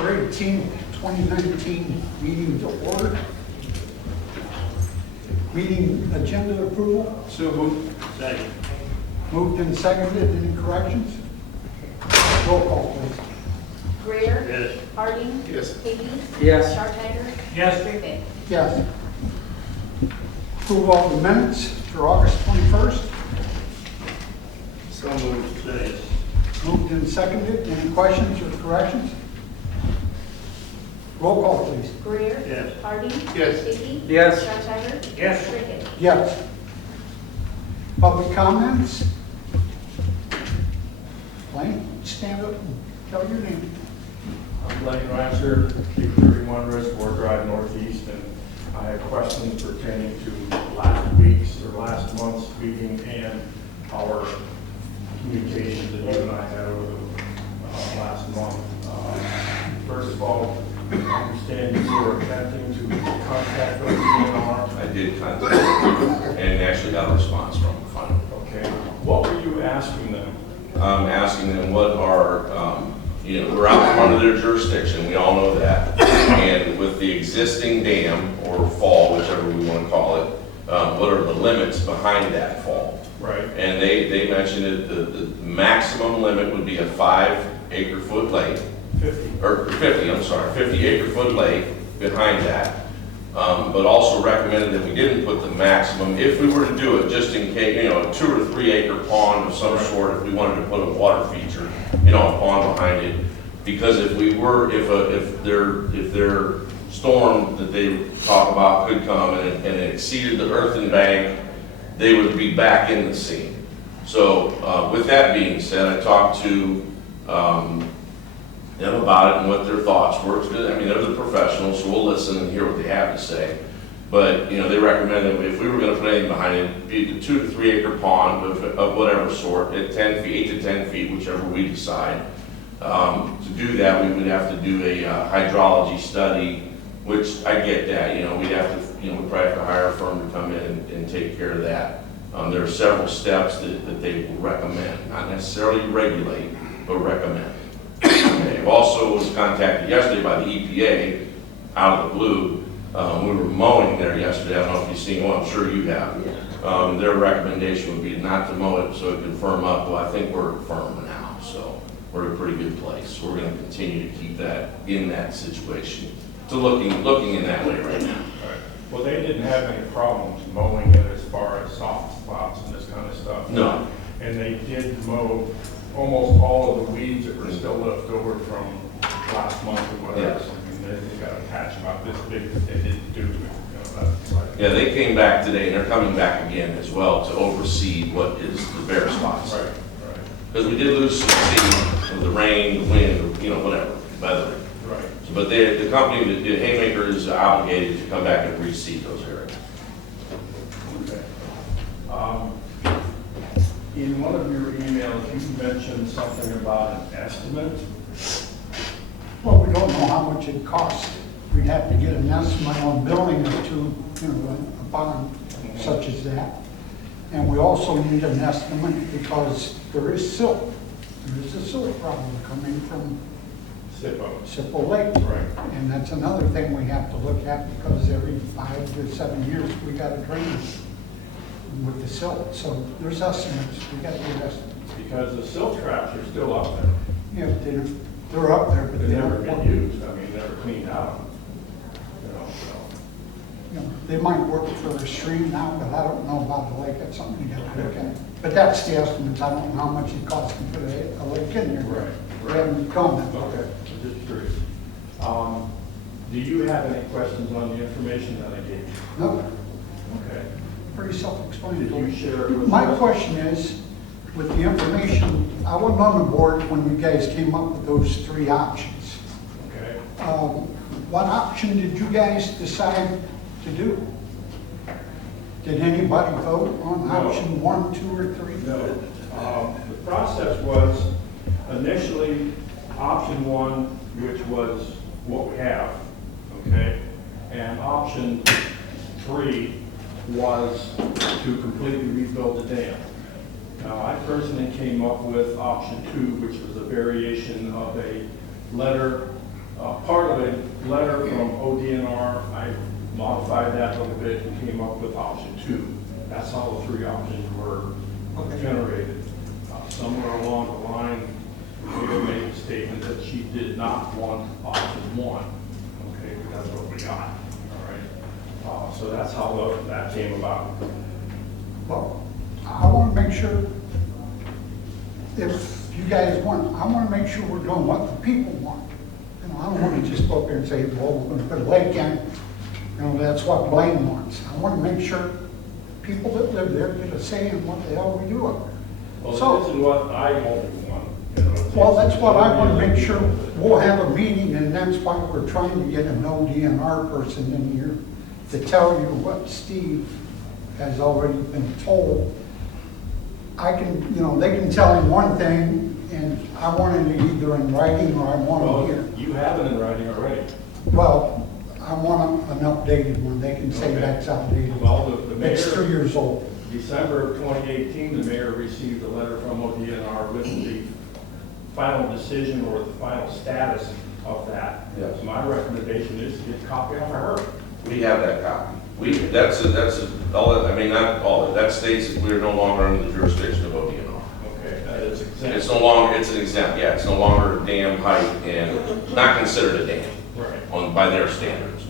September 18th, 2019 meeting to order. Meeting agenda approval. So moved. Second. Moved and seconded. Any corrections? Roll call, please. Greer. Yes. Harding. Yes. Hickey. Yes. Sharphager. Yes. Griffin. Yes. Approval of the minutes for August 21st. So moved. Second. Moved and seconded. Any questions or corrections? Roll call, please. Greer. Yes. Harding. Yes. Hickey. Yes. Sharphager. Yes. Griffin. Yes. Public comments? Blaine, stand up and tell your name. I'm Blaine Rasher, 31 Reservoir Drive Northeast, and I have questions pertaining to last week's or last month's meeting and our communications that you and I had over the last month. First of all, I understand you were attempting to contact the DNR. I did contact them and actually got a response from them finally. Okay. What were you asking them? Asking them what are, we're out from under their jurisdiction, we all know that. And with the existing dam or fall, whichever we want to call it, what are the limits behind that fall? Right. And they mentioned that the maximum limit would be a 5-acre-foot lake. 50. Or 50, I'm sorry, 50-acre-foot lake behind that. But also recommended that we didn't put the maximum, if we were to do it, just in case, a 2 or 3 acre pond of some sort, if we wanted to put a water feature, a pond behind it. Because if we were, if their storm that they talk about could come and it exceeded the earthen bank, they would be back in the scene. So with that being said, I talked to them about it and what their thoughts were. I mean, they're the professionals, so we'll listen and hear what they have to say. But, they recommend that if we were going to put anything behind it, it'd be the 2 to 3 acre pond of whatever sort, at 10 feet, 8 to 10 feet, whichever we decide. To do that, we would have to do a hydrology study, which I get that, we'd have to, we'd probably have to hire a firm to come in and take care of that. There are several steps that they will recommend, not necessarily regulate, but recommend. Okay. Also was contacted yesterday by the EPA out of the blue. We were mowing there yesterday. I don't know if you've seen one. I'm sure you have. Their recommendation would be not to mow it so it could firm up. Well, I think we're firm now, so we're in a pretty good place. So we're going to continue to keep that in that situation. To looking in that way right now. Right. Well, they didn't have any problems mowing it as far as soft spots and this kind of stuff. No. And they did mow almost all of the weeds that were still left over from last month or whatever. Yes. They got a patch about this big that they didn't do to it. That's like, Yeah, they came back today and they're coming back again as well to oversee what is the bare spots. right. Because we did lose some seed with the rain, the wind, whatever, weather. Right. So, but the company, the Haymaker, is obligated to come back and reseed those areas. Okay. In one of your emails, you mentioned something about an estimate. Well, we don't know how much it costs. We'd have to get an estimate on building or two, a bond such as that. And we also need an estimate because there is silt. There is a silt problem coming from SIPO. Lake. Right. And that's another thing we have to look at because every 5 to 7 years we got to drain with the silt. So there's estimates. We got to get estimates. Because the silt traps are still up there. Yeah, they're up there, but They they never don't get work. used. I mean, never cleaned out. So. They might work for a stream now, but I don't know about the lake. That's something you got to look at. But that's the estimates. I don't know how much it costs to put a lake in there. Right. We haven't gone that far. Okay, I'm just curious. Do you have any questions on the information that I gave you? No, Okay. pretty Did self-explanatory. you share it with My us? question is, with the information, I wasn't on the board when you guys came up with those 3 options. Okay. What option did you guys decide to do? Did anybody vote on No. option 1, 2, or 3? No. The process was initially option 1, which was what we have, okay? And option 3 was to completely rebuild the dam. Now, I personally came up with option 2, which was a variation of a letter part of a letter from ODNR, I modified that a little bit and came up with option 2. That's how the 3 options were generated. Somewhere along the line, Leah made a statement that she did not want option 1. Okay, but that's what we got, all right? So that's how that came about. Well, I want to make sure, if you guys want, I want to make sure we're doing what the people want. You know, I don't want to just go up there and say, well, we're going to put a lake in. You know, that's what Blaine wants. I want to make sure people that live there get a say in what the hell we do up there. Well, So- this is what I only want. You know, Well, that's what I want to make sure. We'll have a meeting, and that's why we're trying to get an ODNR person in here to tell you what Steve has already been told. I can, you know, they can tell him one thing, and I want it either in writing or I want Well, it here. you have it in writing already. Well, I want an updated one. They can say Okay. that's outdated. Well, the mayor. It's 3 years old. December of 2018, the mayor received a letter from ODNR with the final decision or the final status of that. Yes. So my recommendation is to get a copy of her. We have that copy. I mean, not all, that states that we are no longer under the jurisdiction of ODNR. Okay, that is exempt. It's no longer, it's an exempt, yeah, it's no longer a dam height and not considered a dam Right, by their standards.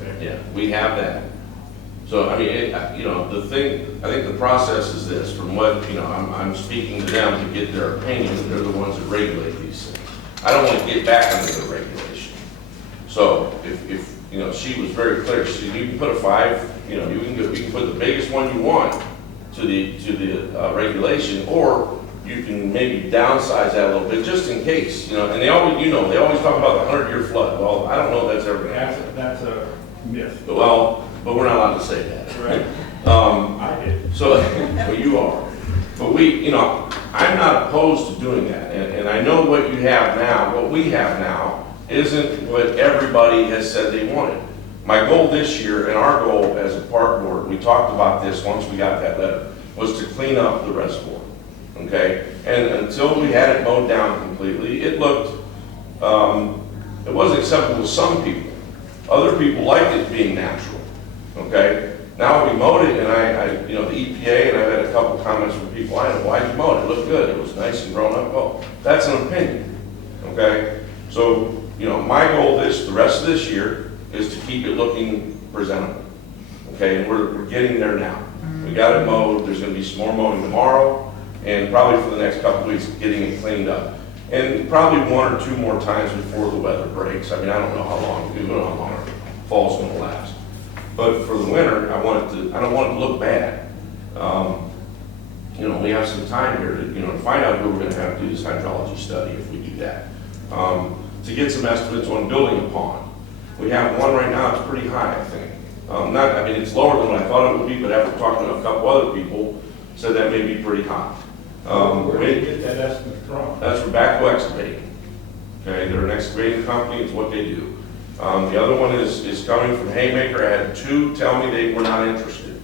okay. Yeah, we have that. So, I mean, you know, the thing, I think the process is this, from what, you know, I'm speaking to them to get their opinion, they're the ones that regulate these things. I don't want to get back under the regulation. So, if, you know, she was very clear, she said, you can put a 5, you know, you can put the biggest one you want to the regulation, or you can maybe downsize that a little bit, just in case, you know, and they always, you know, they always talk about the 100-year flood. Well, I don't know if that's ever going to happen. That's a myth. But we're not allowed to say that. Right. I did. So, well, you are. But we, you know, I'm not opposed to doing that. And I know what you have now, what we have now, isn't what everybody has said they wanted. My goal this year, and our goal as a park board, we talked about this once we got that letter, was to clean up the reservoir. Okay? And until we had it mowed down completely, it looked, it wasn't acceptable to some people. Other people liked it being natural. Okay? Now we mowed it, and I you know, the EPA, and I've had a couple comments from people, I know, why'd you mow it? It looked good. It was nice and grown up. Well, that's an opinion. Okay? So, you know, my goal the rest of this year is to keep it looking presentable. Okay? And we're getting there now. We got it mowed. There's going to be some more mowing tomorrow, and probably for the next couple of weeks, getting it cleaned up. And probably 1 or 2 more times before the weather breaks. I mean, I don't know how long, we don't know how long our fall's going to last. But for the winter, I don't want it to look bad. You know, we have some time here to, you know, to find out who we're going to have to do this hydrology study if we do that. To get some estimates on building a pond. We have one right now, it's pretty high, I think. I mean, it's lower than what I thought it would be, but after talking to a couple other people, said that may be pretty high. Where did you get that estimate from? That's from Backhoe Excavating. Okay, they're an excavating company, it's what they do. The other one is coming from Haymaker. I had 2 tell me they were not interested.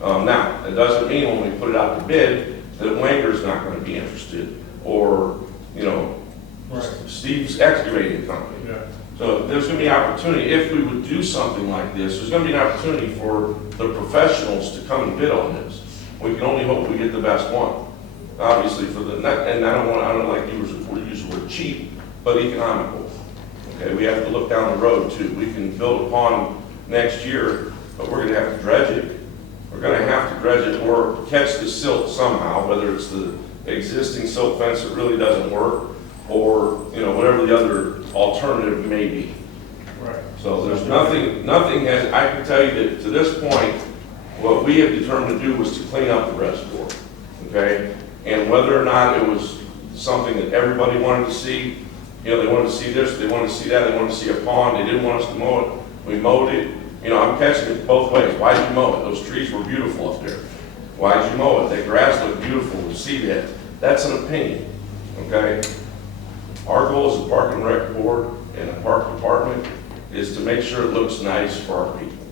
Now, it doesn't mean when we put it out to bid that Wanker's not going to be interested, or, you know, Right. Steve's excavating company. Yeah. So there's going to be opportunity, if we would do something like this, there's going to be an opportunity for the professionals to come and bid on this. We can only hope we get the best one. Obviously, and I don't like to use the word cheap, but economical. Okay, we have to look down the road too. We can build a pond next year, but we're going to have to dredge it. We're going to have to dredge it or catch the silt somehow, whether it's the existing silt fence that really doesn't work, or, you know, whatever the other alternative may be. Right. So there's nothing has, I can tell you that to this point, what we have determined to do was to clean up the reservoir, okay? And whether or not it was something that everybody wanted to see, you know, they wanted to see this, they wanted to see that, they wanted to see a pond, they didn't want us to mow it, we mowed it. You know, I'm catching it both ways. Why'd you mow it? Those trees were beautiful up there. Why'd you mow it? That grass looked beautiful, we see that. That's an opinion, okay? Our goal as a park and rec board and a park department is to make sure it looks nice for our people.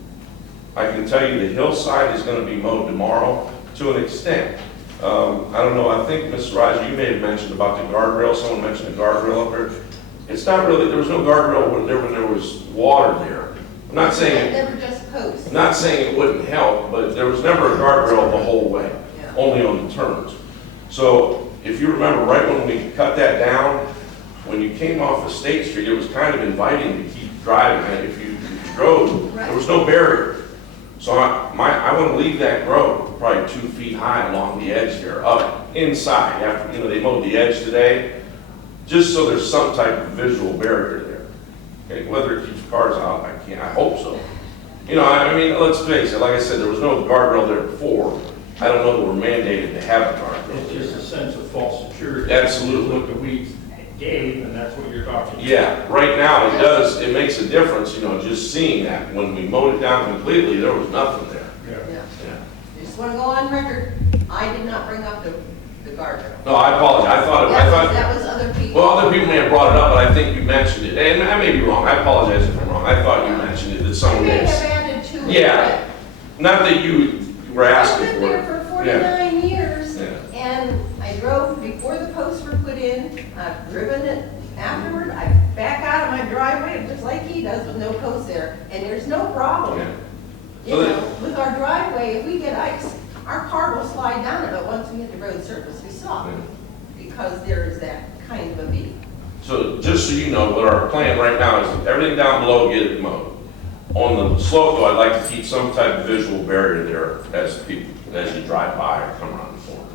I can tell you the hillside is going to be mowed tomorrow to an extent. I don't know, I think, Ms. Raj, you may have mentioned about the guardrail. Someone mentioned the guardrail up there. It's not really, there was no guardrail when there was water there. I'm not saying, Never just posts. I'm not saying it wouldn't help, but there was never a guardrail the whole way, Yeah. only on the turns. So if you remember, right when we cut that down, when you came off of State Street, it was kind of inviting to keep driving. And if you drove, there was no barrier. So I want to leave that road probably 2 feet high along the edge there, up inside. After, they mowed the edge today, just so there's some type of visual barrier there. Okay, whether it keeps cars out, I hope so. Let's face it, like I said, there was no guardrail there before. I don't know that we're mandated to have a guardrail. It's just a sense of false security. Absolutely. What the weeds gave, and that's what you're talking about. Yeah, right now it does, it makes a difference, just seeing that. When we mowed it down completely, there was nothing there. Yeah. Yeah. Yeah. Just want to go on record, I did not bring up the guardrail. No, I apologize. That was other people. Well, other people may have brought it up, but I think you mentioned it. And I may be wrong. I apologize if I'm wrong. I thought you mentioned it, that I someone may have did. added to it. Yeah. Not that you were but asking I for lived it. there for Yeah. 49 years, Yeah. and I drove before the posts were put in. I've driven it afterward. I back out of my driveway just like he does with no posts there, and there's no problem. Yeah. You So know, with our driveway, if we get ice, our car will slide down it, but once we hit the road surface, we stop. Because there is that kind of a beat. So just so you know, what our plan right now is everything down below get it mowed. On the slope though, I'd like to keep some type of visual barrier there as you drive by or come around the corner.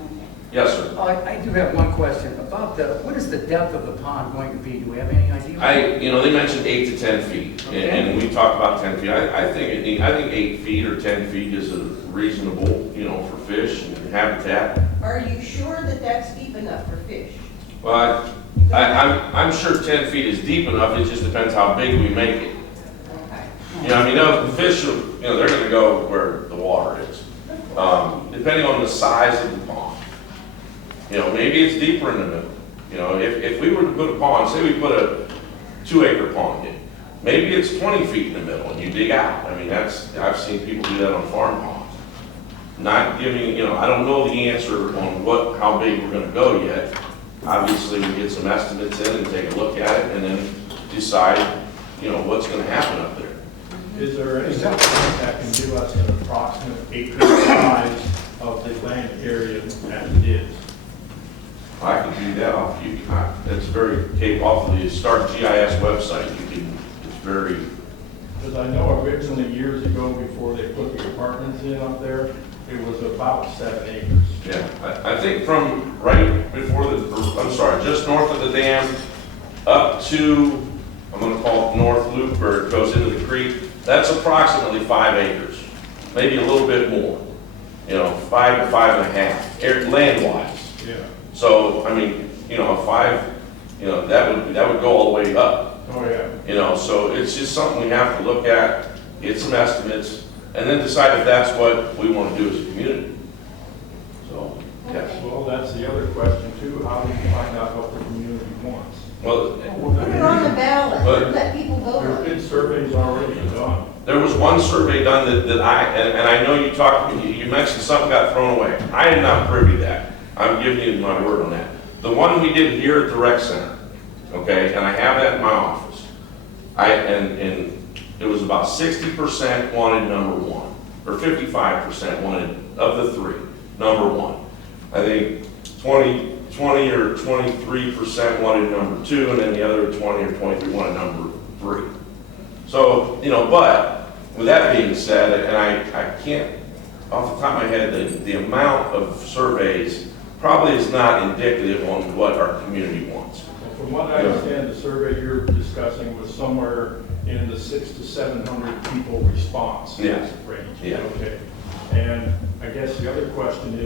Yes, sir. I do have one question about what is the depth of the pond going to be? Do we have any idea? They mentioned 8 to 10 feet, Okay. and we talked about 10 feet. I think 8 feet or 10 feet is a reasonable, for fish and habitat. Are you sure that that's deep enough for fish? Well, I'm sure 10 feet is deep enough. It just depends how big we make it. Okay. The fish, they're going to go where the water is, depending on the size of the pond. Maybe it's deeper in the middle. If we were to put a pond, say we put a 2-acre pond in, maybe it's 20 feet in the middle and you dig out. I've seen people do that on farm ponds. Not giving, I don't know the answer on how big we're gonna go yet. Obviously, we get some estimates in and take a look at it and then decide, what's gonna happen up there. Is there anything that can give us an approximate acre size of the land area as it is? I can do that off you. It's very capable off the Start GIS website. It's very. Because I know originally years ago, before they put the apartments in up there, it was about 7 acres. Yeah, I think from right before just north of the dam up to, I'm gonna call it North Loop, where it goes into the creek, that's approximately 5 acres, maybe a little bit more, 5 to 5.5, land-wise. Yeah. So, a 5, that would go all the way up, Oh, yeah. so it's just something we have to look at, get some estimates, and then decide if that's what we want to do as a community. So, yes. Well, that's the other question too. How do you find out what the community wants? Well, Put it on the ballot, But- let people vote There's on it. been surveys already done. there was one survey done that I know you mentioned something got thrown away. I am not privy to that. I'm giving you my word on that. The one we did here at the rec center, okay, and I have that in my office. And it was about 60% wanted number 1, or 55% wanted of the 3, number 1. I think 20 or 23% wanted number 2, and then the other 20 or 23 wanted number 3. So, but with that being said, and I can't, off the top of my head, the amount of surveys probably is not indicative on what our community wants. Well, from what I understand, the survey you're discussing was somewhere in the 600 to 700 people response Yeah. range. Yeah. Okay. And I guess the other question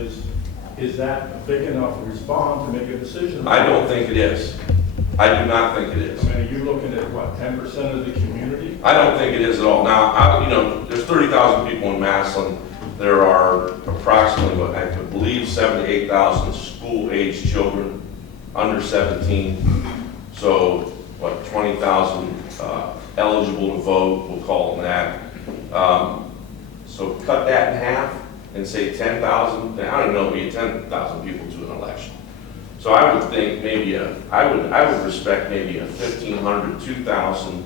is that a big enough response to make a decision? I don't think it is. I do not think it is. I mean, are you looking at what, 10% of the community? I don't think it is at all. Now, there's 30,000 people in Massillon. There are approximately, what I could believe, 7,000 to 8,000 school-aged children under 17. So, 20,000 eligible to vote, we'll call them that. So cut that in half and say 10,000. I don't know, we get 10,000 people to an election. So I would think maybe I would respect maybe a 1,500, 2,000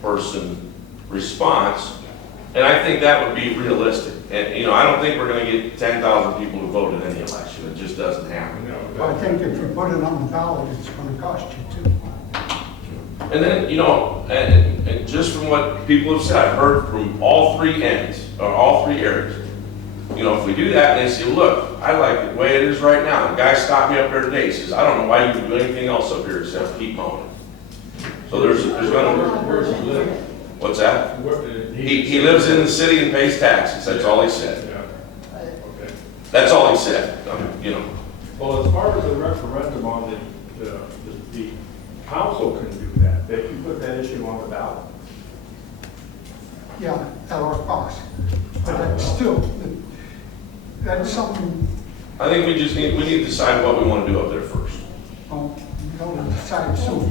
person response. And I think that would be realistic. And, you know, I don't think we're gonna get 10,000 people to vote in any election. It just doesn't happen. But I think if you put it on the ballot, it's gonna cost you too. And then, you know, and just from what people have said, I've heard from all three ends, or all three areas. You know, if we do that and they say, look, I like it the way it is right now. The guy stopped me up there today, he says, I don't know why you do anything else up here except keep mowing. So there's gonna, Where's he live? what's that? Where- He lives in the city and pays taxes, that's all he said. Yeah. Okay. That's all he said, you know. Well, as far as the referendum on the council can do that, they can put that issue on the ballot. Yeah, at our cost. But that's still, that's something, I think we need to decide what we want to do up there first. we don't decide soon.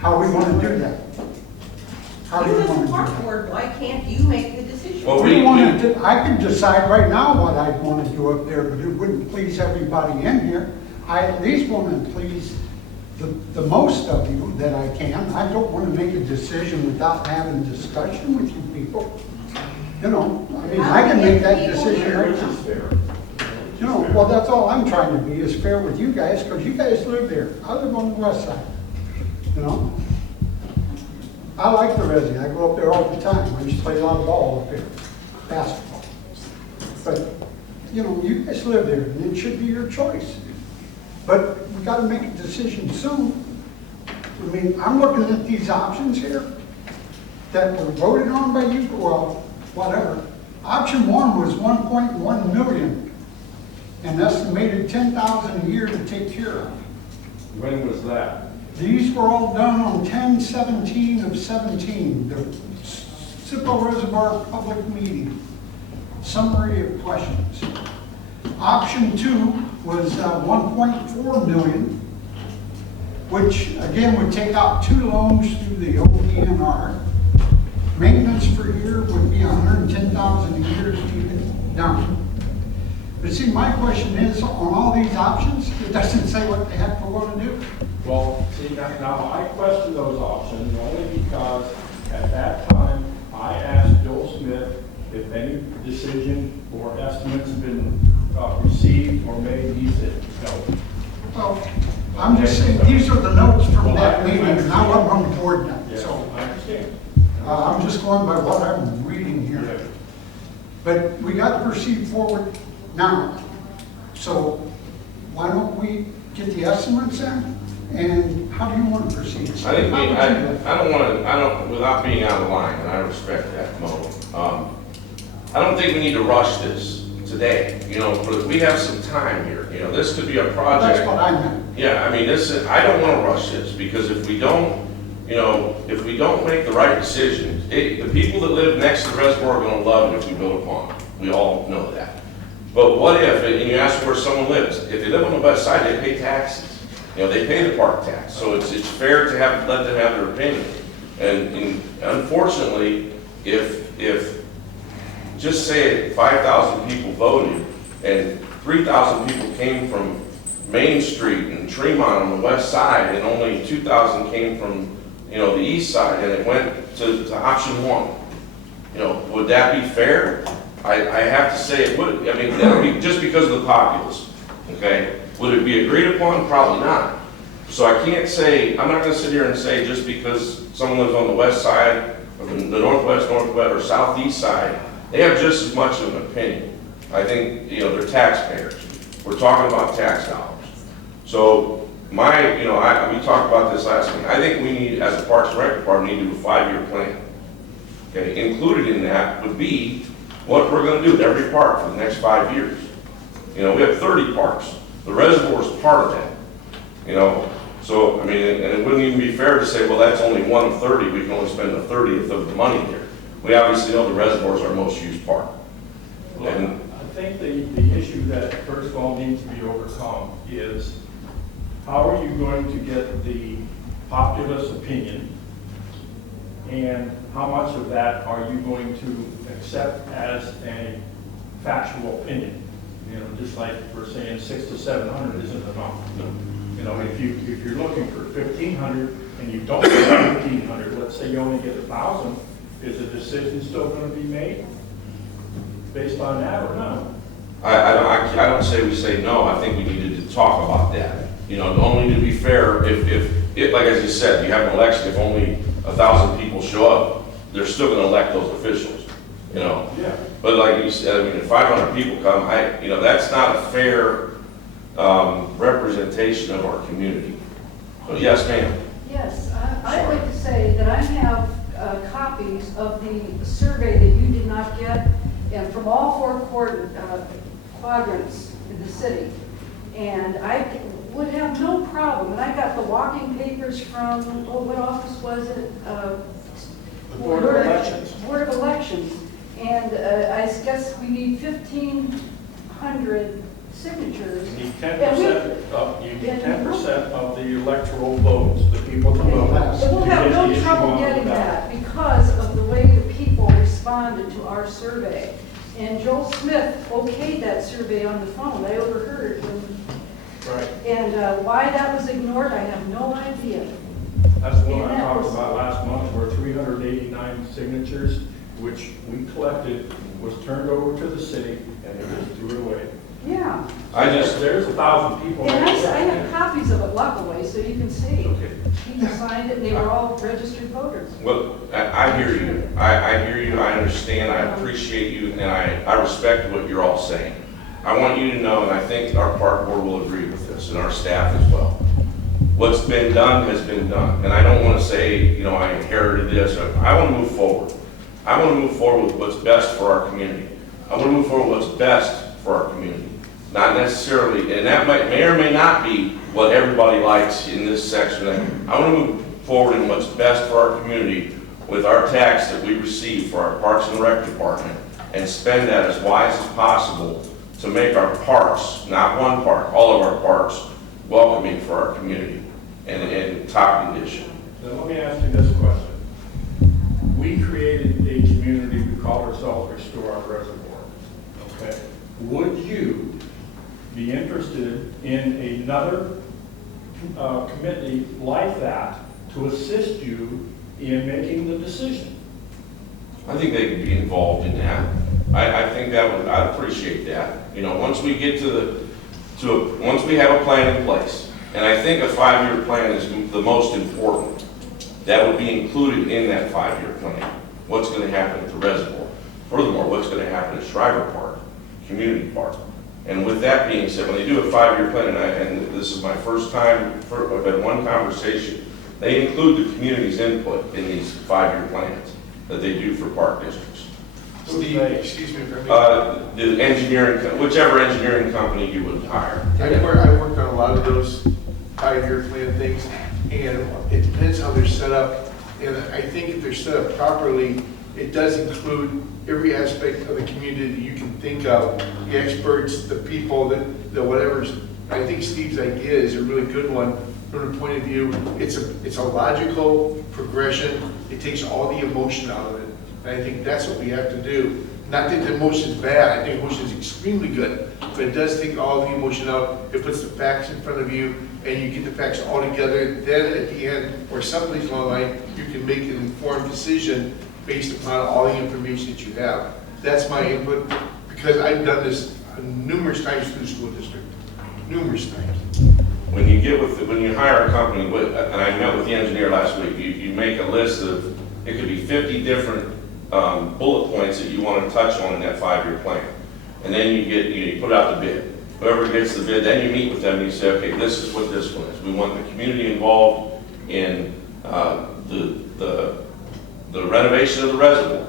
How we wanna do that? How do You you as wanna a do park that? board, why can't you make the decision? Well, We wanna I can decide right now what I'd wanna do up there, but it wouldn't please everybody in here. I at least wanna please the most of you that I can. I don't wanna make a decision without having a discussion with you people. You know, I mean, I can make that decision right Which now. is fair. You know, well, that's all I'm trying to be, is fair with you guys, because you guys live there. I live on the west side, you know? I like the resi, I go up there all the time. I used to play a lot of ball up there, basketball. But, you know, you guys live there, and it should be your choice. But we gotta make a decision soon. I mean, I'm looking at these options here that were voted on by you, well, whatever. Option one was 1.1 million, and estimated 10,000 a year to take care of. When was that? These were all done on 10/17/17, the Sippo Reservoir public meeting. Summary of questions. Option two was 1.4 million, which again would take out 2 loans through the OPNR. Maintenance per year would be 110,000 a year to keep it down. But see, my question is, on all these options, it doesn't say what the heck we're going to do. Well, see, now I question those options only because at that time, I asked Joel Smith if any decision or estimates have been received or made. He said no. Well, I'm just saying, these are the notes from that meeting, and I wasn't on the board then, Yes, so I understand. I'm just going by what I'm reading here. Yeah. But we got to proceed forward now. So why don't we get the estimates in? And how do you want to proceed? I think without being out of line, and I respect that, Mo. I don't think we need to rush this today. You know, we have some time here. You know, this could be a project. That's what I meant. Yeah, I mean, I don't want to rush this, because if we don't, you know, if we don't make the right decisions, the people that live next to the reservoir are going to love it if we build a pond. We all know that. But what if, and you ask where someone lives, if they live on the west side, they pay taxes. You know, they pay the park tax, so it's fair to let them have their opinion. And unfortunately, if just say 5,000 people voted and 3,000 people came from Main Street and Tremont on the west side, and only 2,000 came from, you know, the east side, and it went to option one, you know, would that be fair? I have to say it would. I mean, that would be just because of the populace, okay? Would it be agreed upon? Probably not. So I can't say, I'm not gonna sit here and say just because someone lives on the west side, or the northwest, or southeast side, they have just as much of an opinion. I think, you know, they're taxpayers. We're talking about tax dollars. So we talked about this last week. I think we need, as a Parks and Rec department, need to do a 5-year plan. Okay, included in that would be what we're gonna do with every park for the next 5 years. You know, we have 30 parks. The reservoir is part of that. You know, so, I mean, and it wouldn't even be fair to say, well, that's only 1 of 30. We can only spend a 30th of the money here. We obviously know the reservoir is our most used park. Well, And I think the issue that first of all needs to be overcome is how are you going to get the populace opinion, and how much of that are you going to accept as a factual opinion? You know, just like we're saying 600 to 700 isn't enough. You know, if you're looking for 1,500 and you don't get 1,500, let's say you only get 1,000, is the decision still going to be made based on that or no? I don't say we say no, I think we needed to talk about that. You know, only to be fair, if like I just said, you have an election, if only 1,000 people show up, they're still gonna elect those officials, you know? Yeah. But like you said, I mean, if 500 people come, you know, that's not a fair representation of our community. So yes, ma'am. Yes, I'd like to say that I have copies of the survey that you did not get, and from all four quadrants in the city. And I would have no problem, and I got the walking papers from, what office was it? The Board of Elections. Board of Elections. And I guess we need 1,500 signatures. You need And we- 10% of the electoral votes, the people to vote. We'll have to get no the issue trouble on the getting ballot. that because of the way the people responded to our survey. And Joel Smith okayed that survey on the phone. I overheard him. Right. And why that was ignored, I have no idea. That's the one And I that talked was- about last month, where 389 signatures, which we collected, was turned over to the city, and they just threw it away. Yeah. There's 1,000 people. And I have copies of it luckily, so you can see. Okay. He signed it, and they were all registered voters. Well, I hear you. I hear you, I understand, I appreciate you, and I respect what you're all saying. I want you to know, and I think our park board will agree with this, and our staff as well. What's been done has been done, and I don't want to say, you know, I inherited this. I want to move forward. I want to move forward with what's best for our community. I want to move forward with what's best for our community. Not necessarily, and that may or may not be what everybody likes in this section. I want to move forward in what's best for our community with our tax that we receive for our Parks and Rec department, and spend that as wise as possible to make our parks, not one park, all of our parks, welcoming for our community and in top condition. Then let me ask you this question. We created a community, we call ourselves Restore Our Reservoir, okay? Would you be interested in another committee like that to assist you in making the decision? I think they could be involved in that. I think I'd appreciate that. You know, once we get once we have a plan in place, and I think a 5-year plan is the most important, that would be included in that 5-year plan. What's going to happen at the reservoir? Furthermore, what's going to happen at Shriver Park, Community Park? And with that being said, when they do a 5-year plan, and this is my first time, I've had one conversation, they include the community's input in these 5-year plans that they do for park districts. Steve, excuse me for a minute. The engineering, whichever engineering company you would hire. I worked on a lot of those 5-year plan things, and it depends how they're set up. And I think if they're set up properly, it does include every aspect of the community that you can think of, the experts, the people, the whatever's. I think Steve's idea is a really good one from the point of view, it's a logical progression. It takes all the emotion out of it. And I think that's what we have to do. Not that the emotion's bad, I think emotion is extremely good, but it does take all the emotion out. It puts the facts in front of you, and you get the facts all together. Then at the end, or someplace along the line, you can make an informed decision based upon all the information that you have. That's my input, because I've done this numerous times through the school district, numerous times. When you hire a company, and I met with the engineer last week, you make a list of, it could be 50 different bullet points that you want to touch on in that 5-year plan. And then you put out the bid. Whoever gets the bid, then you meet with them and you say, okay, this is what this one is. We want the community involved in the renovation of the reservoir.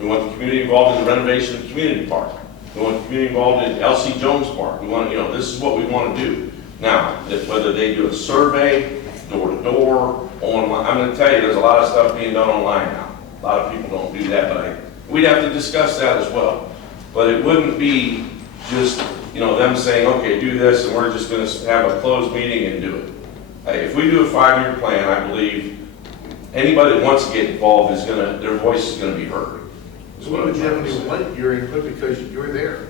We want the community involved in the renovation of the community park. We want the community involved in L.C. Jones Park. We want, this is what we want to do. Now, whether they do a survey, door to door, online, I'm going to tell you, there's a lot of stuff being done online now. A lot of people don't do that, but we'd have to discuss that as well. But it wouldn't be just, them saying, okay, do this, and we're just going to have a closed meeting and do it. If we do a 5-year plan, I believe anybody that wants to get involved their voice is going to be heard. So we would definitely want your input because you're there.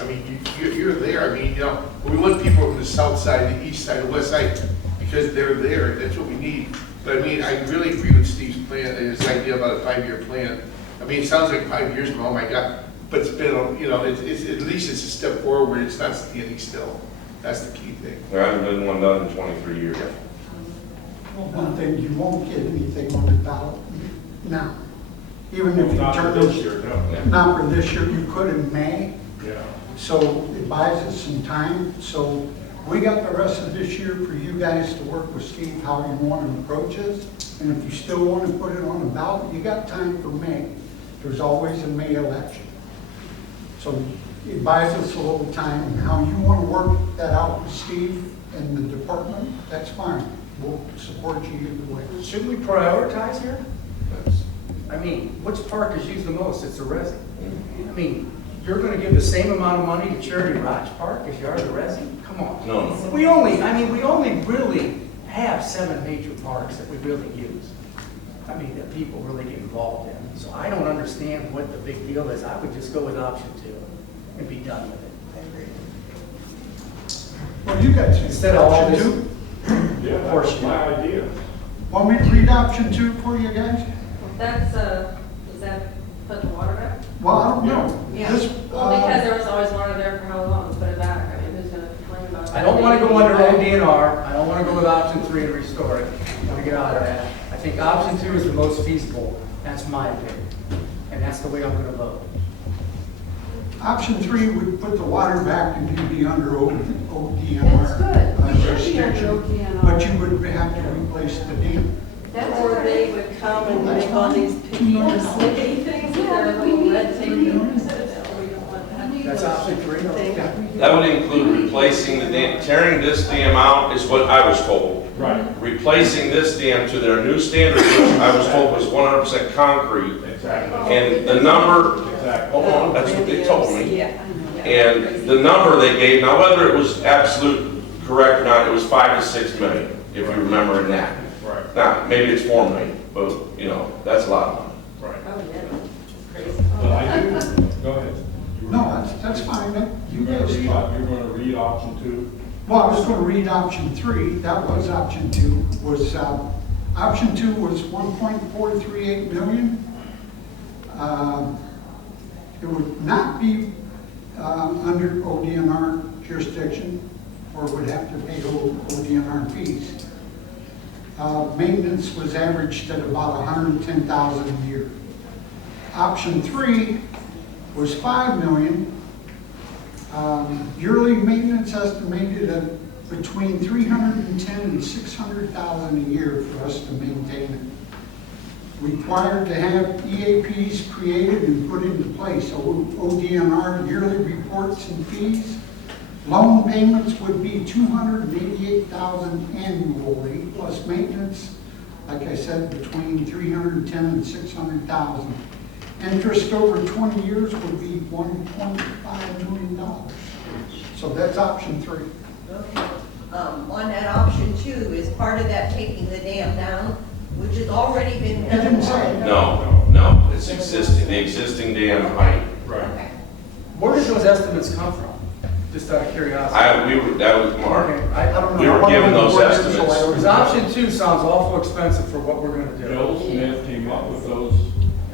I mean, you're there, I mean, you know, we want people from the south side, the east side, the west side, because they're there, that's what we need. But I mean, I really agree with Steve's plan, and his idea about a 5-year plan. I mean, it sounds like 5 years ago, oh my God, but it's been, you know, it's, at least it's a step forward, it's not standing still. That's the key thing. There hasn't been one done in 23 years. Well, one thing, you won't get anything on the ballot now. Even if you Not turn for this this, year, no. not for this year, you could in May. Yeah. So it buys us some time. So we got the rest of this year for you guys to work with Steve how you want to approach this. And if you still want to put it on the ballot, you got time for May. There's always a May election. So it buys us a little time. And how you want to work that out with Steve and the department, that's fine. We'll support you either way. Shouldn't we prioritize here? I mean, which park is used the most? It's the Resi. I mean, you're gonna give the same amount of money to Charity Rocks Park as you are to Resi? Come on. No, no. We only really have 7 major parks that we really use. I mean, that people really get involved in. So I don't understand what the big deal is. I would just go with option 2 and be done with it. Well, you guys. Instead of all option this- two. Yeah, that's my idea. Want me to read option 2 for you guys? That's, does that put the water back? Well, I don't know. Yeah. This, Well, because there was always water there for how long, put it back, I mean, who's gonna complain about it? I don't want to go under ODNR. I don't want to go with option 3 and restore it. I want to get out of that. I think option 2 is the most feasible. That's my opinion. And that's the way I'm going to vote. Option 3 would put the water back and you'd be under ODNR. That's good. We should be jurisdiction, under ODNR. But you would have to replace the dam. That's Or all they right. would come and make all these picky snippety things with their little red tape. We don't want that. That's option 3. That would include replacing the dam, tearing this dam out is what I was told. Right. Replacing this dam to their new standard, which I was told was 100% concrete. Exactly. And the number, Exactly. hold on, that's what they told me. Yeah. And the number they gave, now whether it was absolute correct or not, it was 5 to 6 million, if you remember in that. Right, Now, maybe it's 4 million, but, you know, that's a lot of money. right. Oh, yeah, it's crazy. But I do, go ahead. No, that's fine. You guys. You're gonna read option 2? Well, I was going to read option 3. That was option 2. Option 2 was 1.438 million. It would not be under ODNR jurisdiction, or would have to pay ODNR fees. Maintenance was averaged at about $110,000 a year. Option 3 was $5 million. Yearly maintenance estimated at between $310,000 and $600,000 a year for us to maintain it. Required to have EAPs created and put into place, ODNR yearly reports and fees. Loan payments would be $288,000 annually, plus maintenance, like I said, between $310,000 and $600,000. Interest over 20 years would be $1.5 million. So that's option 3. On that option 2, is part of that taking the dam down, which has already been You done. didn't say. No, it's existing, the existing dam height. Right. Okay. Where did those estimates come from? Just out of curiosity. That was Mark. Okay, I don't know. We were given those estimates. Because option 2 sounds awful expensive for what we're going to do. Joe Smith came up with those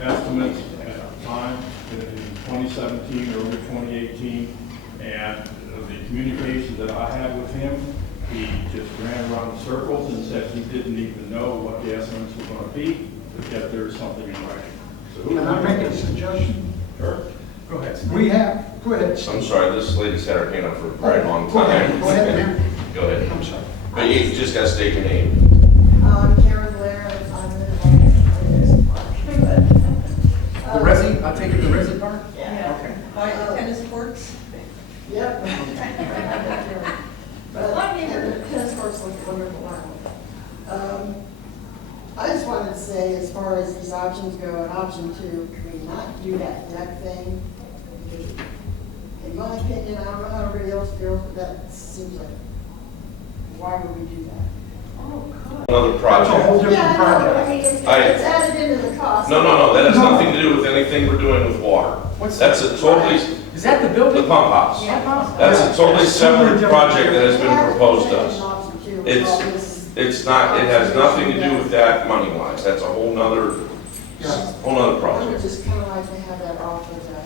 estimates at a time in 2017, early 2018, and the communication that I had with him, he just ran around in circles and said he didn't even know what the estimates were going to be, but yet there's something in writing. So who Can I make a suggestion? Sure. Go ahead. Go ahead. I'm sorry, this lady's had her hand up for a very long Go ahead, time. go ahead, ma'am. Go ahead. I'm sorry. But you just got to state your name. Karen Blair, I'm in The Resi, I take it the Resi part? Yeah. Okay. By the tennis courts? Yep. But the tennis courts look wonderful, aren't they? I just wanted to say, as far as these options go, in option 2, can we not do that deck thing? Because in my opinion, I don't know how everybody else feels, but that seems like, why would we do that? Another That's a project. whole different Yeah, I know, but I project. mean, it's I- added into the cost. No, that has nothing to do with anything we're doing with water. What's That's a totally, Is that the the building? pump house. Yeah. That's a totally separate Yeah. project that has been Yeah, proposed to it's us. an option too, with It's- all this- It's not, it has nothing to do with that money-wise. That's a whole nother Yeah. I would project. just kind of like to have that off of that.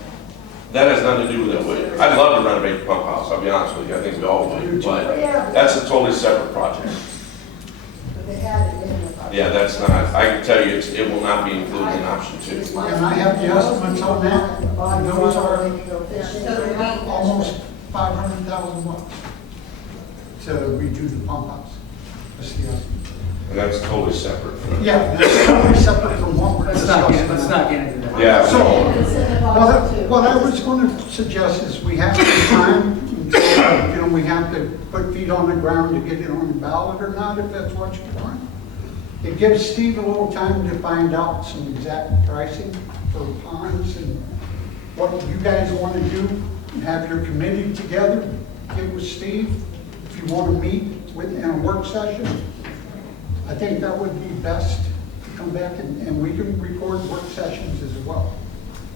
That has nothing to do with it. I'd love to renovate the pump house, I'll be honest with you. I think we all would, but Yeah, that's a totally separate project. but they had it in the budget. Yeah, that's not, I can tell you, it will not be included in option two. And I have the estimates on that. Those are almost $500,000 to redo the pump house. That's the estimate. And that's totally separate from. Yeah, that's totally separate from what we're Let's discussing. not get into that. Yeah. So, Incentive what option too. I was going to suggest is we have some time, until, we have to put feet on the ground to get it on the ballot or not, if that's what you want. It gives Steve a little time to find out some exact pricing for ponds and what you guys want to do, and have your committee together, get with Steve. If you want to meet in a work session, I think that would be best to come back and we can record work sessions as well.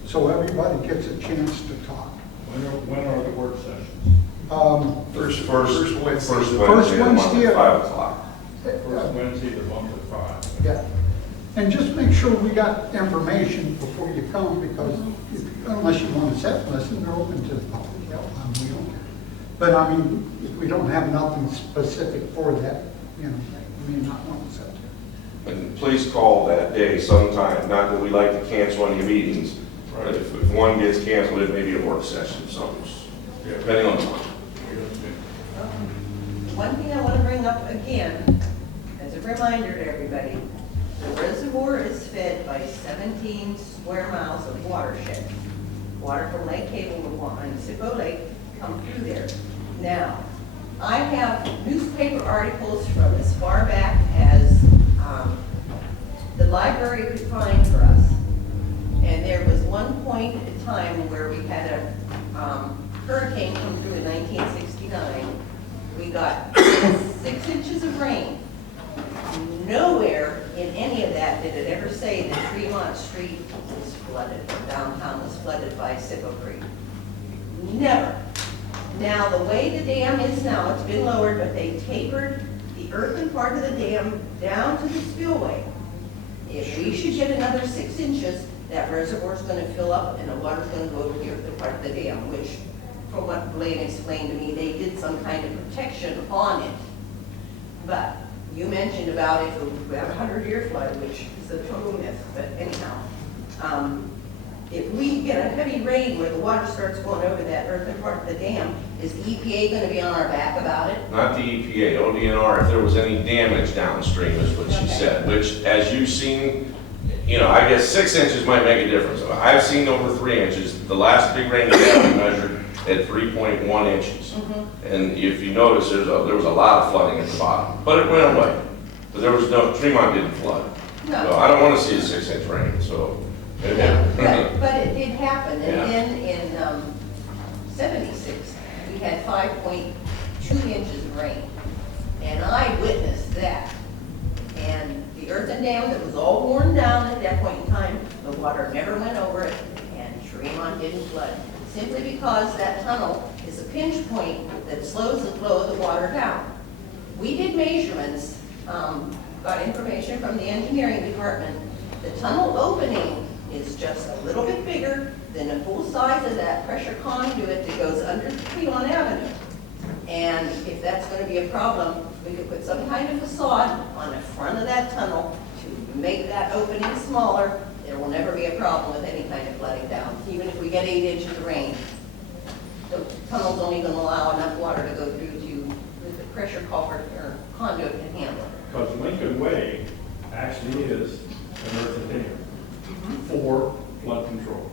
So everybody gets a chance to talk. When are the work sessions? First Wednesday. Wednesday of the month Wednesday. at 5 o'clock. First Wednesday of the month at 5. Yeah. And just make sure we got information before you come, because unless you want to sit and listen, they're open to the public. Yeah, we don't care. But I mean, if we don't have nothing specific for that, we may not want to sit there. And please call that day sometime, not that we like to cancel any meetings, but if one gets canceled, it may be a work session, so, depending on the month. One thing I want to bring up again, as a reminder to everybody, the reservoir is fed by 17 square miles of watershed. Water from Lake Cable and Cippo Lake come through there. Now, I have newspaper articles from as far back as the library could find for us. And there was one point in time where we had a hurricane come through in 1969. We got 6 inches of rain. Nowhere in any of that did it ever say that Fremont Street was flooded, or downtown was flooded by Cippo Creek. Never. Now, the way the dam is now, it's been lowered, but they tapered the earthen part of the dam down to the spillway. If we should get another 6 inches, that reservoir's gonna fill up and the water's gonna go over the earthen part of the dam, which, from what Blaine explained to me, they did some kind of protection on it. But you mentioned about if we have a 100-year flood, which is a total myth, but anyhow, if we get a heavy rain where the water starts going over that earthen part of the dam, is the EPA going to be on our back about it? Not the EPA, ODNR, if there was any damage downstream is what she said, which, as you've seen, I guess 6 inches might make a difference. I've seen over 3 inches. The last big rain we had, we measured at 3.1 inches. And if you notice, there was a lot of flooding at the bottom, but it went away. But there was Tremont didn't flood. No. So I don't want to see a 6 inch rain, so. But it did happen, and Yeah. then in '76, we had 5.2 inches of rain, and I witnessed that. And the earthen dam that was all worn down at that point in time, the water never went over it, and Tremont didn't flood, simply because that tunnel is a pinch point that slows the flow of the water down. We did measurements, got information from the engineering department. The tunnel opening is just a little bit bigger than the full size of that pressure conduit that goes under Fremont Avenue. And if that's going to be a problem, we could put some kind of facade on the front of that tunnel to make that opening smaller. There will never be a problem with any kind of flooding down. Even if we get 8 inches of rain, the tunnel's only going to allow enough water to go through to the pressure culvert or conduit can handle. Because Lincoln Way actually is an earthen dam for flood control.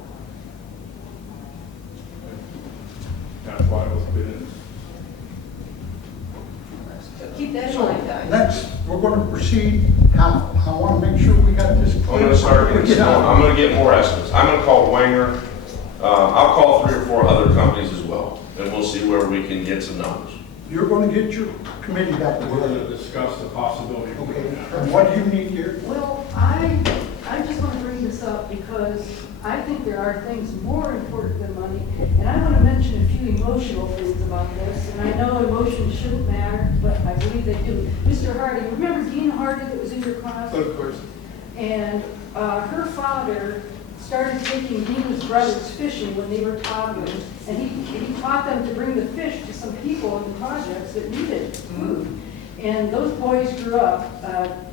That's why it was put in. So keep that in So mind, guys. next, we're going to proceed how? I want to make sure we got this I'm clear. going to start getting Get out. I'm going to get more estimates. I'm going to call Wanger. I'll call 3 or 4 other companies as well, and we'll see where we can get some numbers. You're gonna get your committee back We're together. going to discuss the possibility of Okay, doing that. and what do you need here? Well, I just want to bring this up because I think there are things more important than money. And I want to mention a few emotional things about this. And I know emotions shouldn't matter, but I believe they do. Mr. Hardy, remember Dean Hardy that was in your class? Of course. And her father started taking Dina's brothers fishing when they were toddlers. And he taught them to bring the fish to some people in the projects that needed food. And those boys grew up,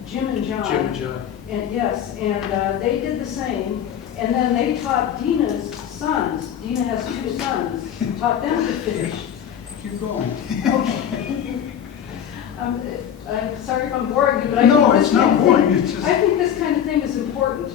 Jim and John. Jim and John. And yes, and they did the same. And then they taught Dina's sons, Dina has 2 sons, taught them to fish. Keep going. Okay. I'm sorry if I'm boring you, but I think No, this it's not kind of boring, thing- it's just- I think this kind of thing is important.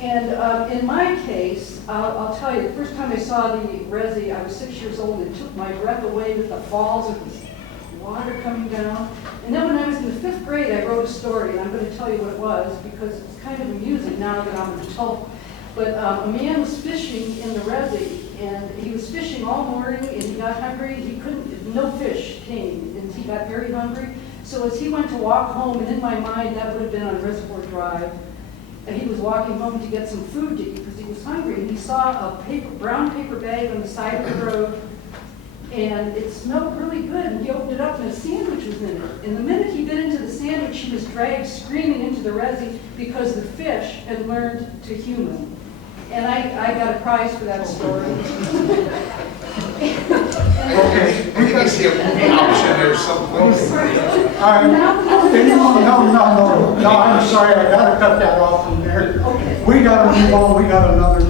And in my case, I'll tell you, the first time I saw the resi, I was 6 years old. It took my breath away with the falls of the water coming down. And then when I was in the 5th grade, I wrote a story, and I'm going to tell you what it was because it's kind of amusing now that I'm an adult. But a man was fishing in the resi, and he was fishing all morning, and he got hungry. He couldn't, no fish came, and he got very hungry. So as he went to walk home, and in my mind, that would have been on Reservoir Drive, and he was walking home to get some food to eat because he was hungry, and he saw a brown paper bag on the side of the road, and it smelled really good, and he opened it up, and a sandwich was in it. And the minute he bit into the sandwich, he was dragged screaming into the resi because the fish had learned to human. And I got a prize for that story. Okay. We can see a movie option there someplace. All right. No, I'm sorry, I gotta cut that off from there. Okay. We gotta move on, we got another,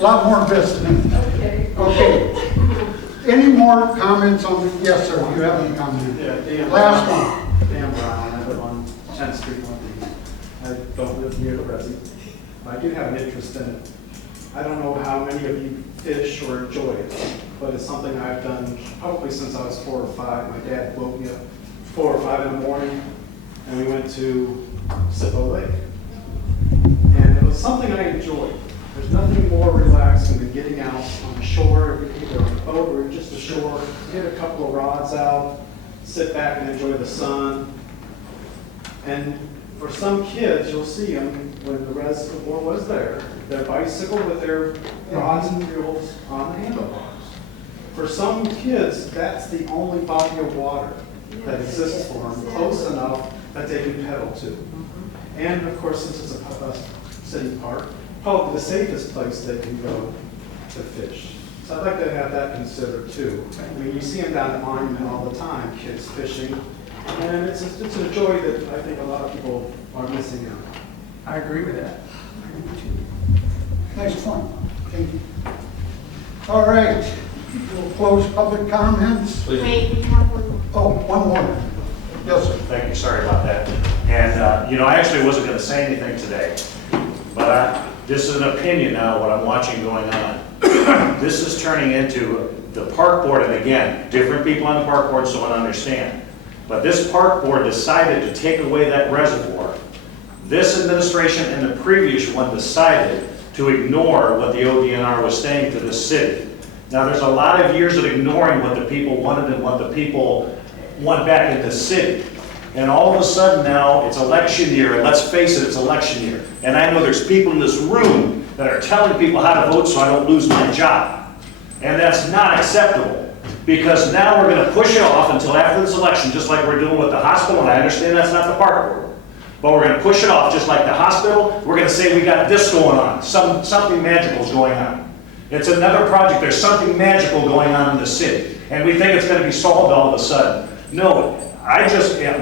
lot more business. Okay. Okay. Any more comments on, yes, sir, you have any comments? Yeah, Dan. Last one. Dan Brown, I live on 10th Street Northeast. I don't live near the resi. I do have an interest in it. I don't know how many of you fish or enjoy it, but it's something I've done probably since I was 4 or 5. My dad woke me up 4 or 5 in the morning, and we went to Sippo Lake. And it was something I enjoyed. There's nothing more relaxing than getting out on the shore, either on a boat or just ashore, get a couple of rods out, sit back and enjoy the sun. And for some kids, you'll see them when the reservoir was there, their bicycle with their rods and reels on the handlebars. For some kids, that's the only body of water that exists for them, close enough that they can pedal to. And of course, since it's a city park, probably the safest place they can go to fish. So I'd like to have that considered too. I mean, you see them down at Monument all the time, kids fishing, and it's a joy that I think a lot of people are missing out. I agree with that. Nice point. Thank you. All right, we'll close public comments. Wait, we have one more. Oh, one more. Yes, sir. Thank you, sorry about that. And, I actually wasn't going to say anything today, but this is an opinion now, what I'm watching going on. This is turning into the park board, and again, different people on the park board, so I understand. But this park board decided to take away that reservoir. This administration and the previous one decided to ignore what the ODNR was saying to the city. Now, there's a lot of years of ignoring what the people wanted and what the people want back in the city. And all of a sudden now, it's election year, and let's face it, it's election year. And I know there's people in this room that are telling people how to vote so I don't lose my job. And that's not acceptable, because now we're gonna push it off until after this election, just like we're doing with the hospital, and I understand that's not the park board. But we're gonna push it off just like the hospital. We're gonna say we got this going on, something magical is going on. It's another project, there's something magical going on in the city, and we think it's gonna be solved all of a sudden. No,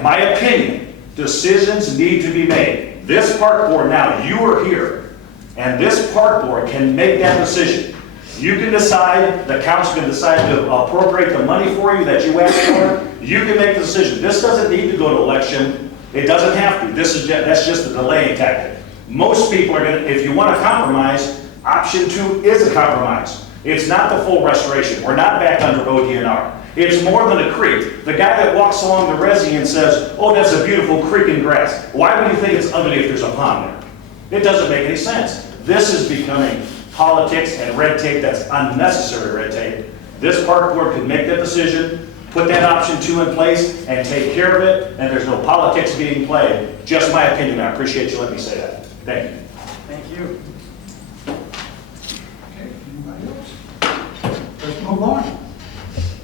my opinion, decisions need to be made. This park board now, you are here, and this park board can make that decision. You can decide, the council can decide to appropriate the money for you that you asked for. You can make the decision. This doesn't need to go to election. It doesn't have to. That's just a delaying tactic. Most people are gonna, if you want to compromise, option 2 is a compromise. It's not the full restoration. We're not back under ODNR. It's more than a creek. The guy that walks along the resi and says, oh, that's a beautiful creek and grass. Why would you think it's ugly if there's a pond there? It doesn't make any sense. This is becoming politics and red tape that's unnecessary red tape. This park board can make that decision, put that option 2 in place and take care of it, and there's no politics being played. Just my opinion, I appreciate you letting me say that. Thank you. Thank you. Okay, anybody else? Let's move on.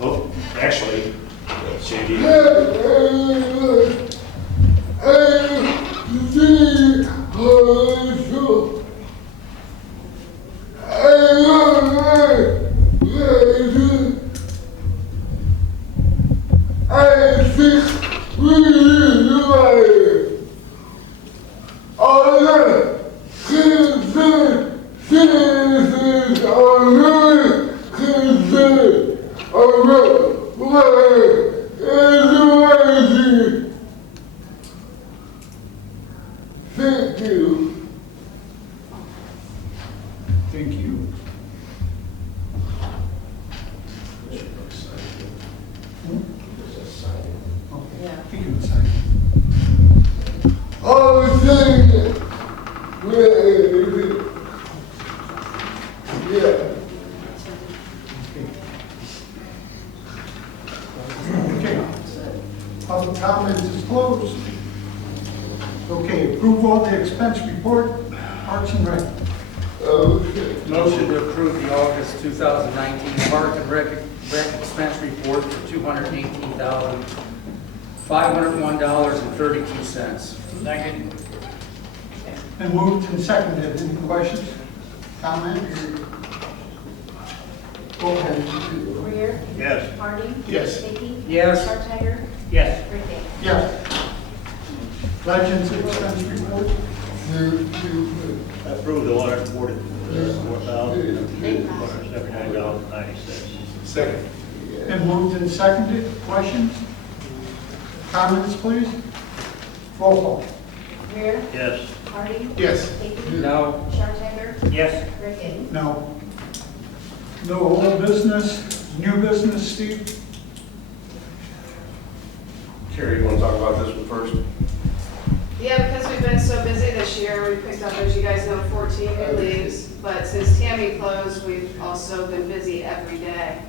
Oh, actually, Sandy. Thank you. Thank you. Okay, Yeah. he can sign it. Okay. Public comments is closed. Okay, approval of the expense report, Parks and Rec. Motion to approve the August 2019 Park and Rec expense report for $218,501.32. Second. Been moved and seconded. Any questions, comments? Go ahead. Yes. Greer, Yes. Harding. Yes. Dickey. Yes. Sarchelder. Yes. Rickey. Yes. Legends expense report. Approve the $144,479.90. Second. Been moved and seconded. Questions? Comments, please? Roll call. Greer, Yes. Harding. Yes. Dickey. No. Sarchelder. Yes. Rickey. No. No old business, new business, Steve? Carrie, you want to talk about this one first? Yeah, because we've been so busy this year, we picked up, as you guys know, 14 new leaves. But since Tammy closed, we've also been busy every day.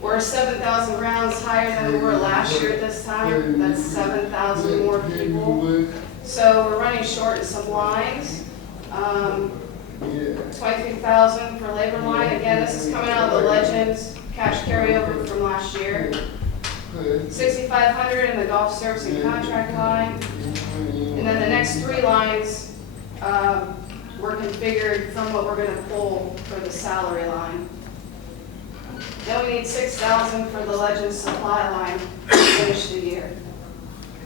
We're 7,000 rounds higher than we were last year at this time. That's 7,000 more people. So we're running short in some lines. 23,000 for labor line. Again, this is coming out of the Legends cash carryover from last year. 6,500 in the golf service and contract line. And then the next 3 lines were configured from what we're going to pull for the salary line. Then we need 6,000 for the Legends supply line to finish the year.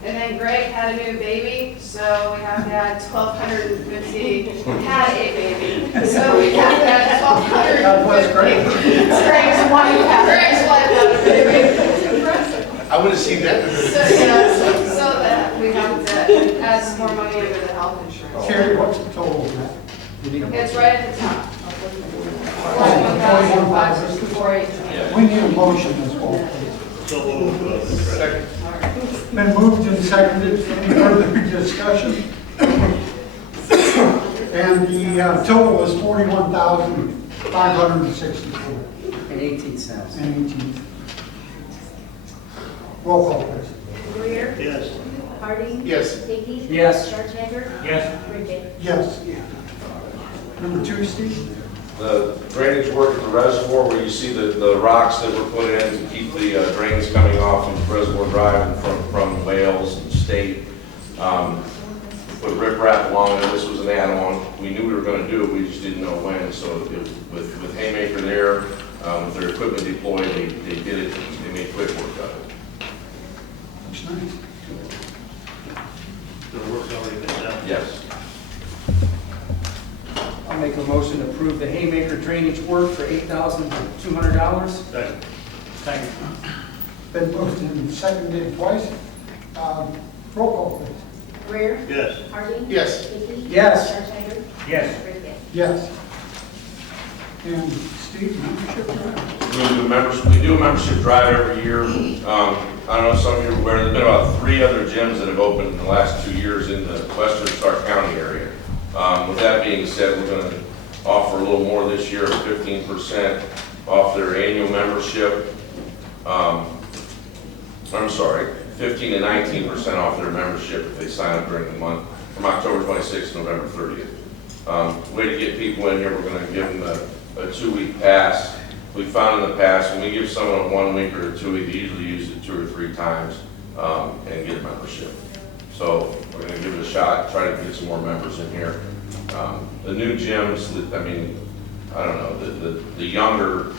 And then Greg had a new baby, so we have to add 1,250. Had a baby, so we have to add 1,250. God bless Greg. Greg's wife had a baby. I would have seen that. So, so that we have to add some more money into the health insurance. Carrie, what's the total of that? It's right at the top. 41,548. We need a motion as well, please. So moved. Second. Been moved and seconded. Any further discussion? And the total is 41,564 And 18 cents. and 18. Roll call, please. Greer, Yes. Harding. Yes. Dickey. Yes. Sarchelder. Yes. Rickey. Yes. Number 2, Steve? The drainage work at the reservoir, where you see the rocks that were put in to keep the drains coming off of Reservoir Drive and from Wales and State. Put riprap along it. This was an add-on. We knew we were going to do it, we just didn't know when. So with Haymaker there, with their equipment deployed, they did it. They made quick work of it. Looks nice. The work's already been done. Yes. I'll make a motion to approve the Haymaker drainage work for $8,200. Second. Second. Been moved and seconded twice. Roll call, please. Greer, Yes. Harding. Yes. Dickey. Yes. Sarchelder. Yes. Rickey. Yes. And Steve, membership drive? We do a membership drive every year. I don't know if some of you are aware, there's been about 3 other gyms that have opened in the last 2 years in the western Stark County area. With that being said, we're going to offer a little more this year, 15% off their annual membership. I'm sorry, 15 to 19% off their membership if they sign up during the month from October 26th to November 30th. Way to get people in here, we're going to give them a 2-week pass. We found in the past, when we give someone a 1 week or a 2 week, they usually use it 2 or 3 times and get a membership. So we're going to give it a shot, try to get some more members in here. The new gyms, I mean, I don't know, the younger